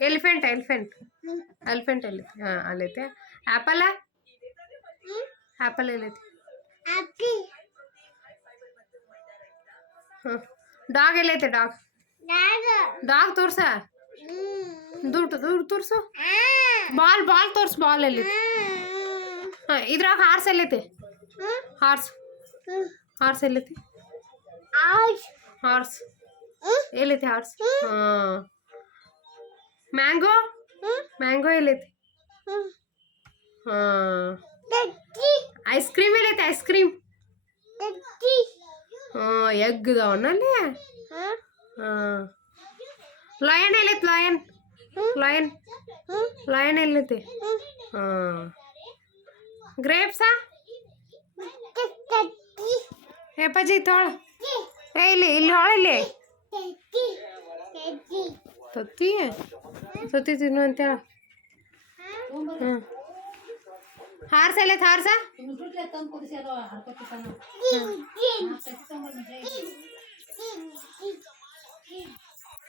elephant elephant elephant ಎಲ್ಲಿ ಹಾಂ ಅಲ್ಲೈತೆ apple apple ಎಲ್ಲೈತಿ ಹಾಂ ಡಾಗ್ ಎಲ್ಲೈತೆ ಡಾಗ್ ಡಾಗ್ ತೋರ್ಸ ದುಡ್ಡು ತೋರ್ಸು ಬಾಲ್ ತೋರ್ಸು ಬಾಲ್ ಎಲ್ಲೈತಿ ಹಾಂ ಇದ್ರಾಗ ಹಾರ್ಸ್ ಎಲ್ಲೈತಿ ಹಾರ್ಸ್ ಎಲ್ಲೈತಿ ಹಾರ್ಸ್ ಎಲ್ಲೈತಿ ಹಾರ್ಸ್ ಹಾಂ ಮ್ಯಾಂಗೋ ಎಲ್ಲೈತಿ ಹಾಂ ಐಸ್ ಕ್ರೀಮ್ ಎಲ್ಲೈತಿ ಐಸ್ ಕ್ರೀಮ್ ಹಾಂ ಎಗ್ ಅದಾವನಲ್ಲಿ ಹಾಂ ಲಯನ್ ಎಲ್ಲೈತಿ ಲಯನ್ ಎಲ್ಲೈತಿ ಹಾಂ ಗ್ರೇಪ್ಸಾ ಏಪಜ್ಜಿ ತೊಳ ಇಲ್ಲಿ ಹೊಳಿಲ್ಲಿ ಸತಿ ತಿನ್ನು ಅಂತೇಳ ಹ್ಞೂ ಹಾರ್ಸ ಎಲ್ಲೈತಿ ಹಾರ್ಸ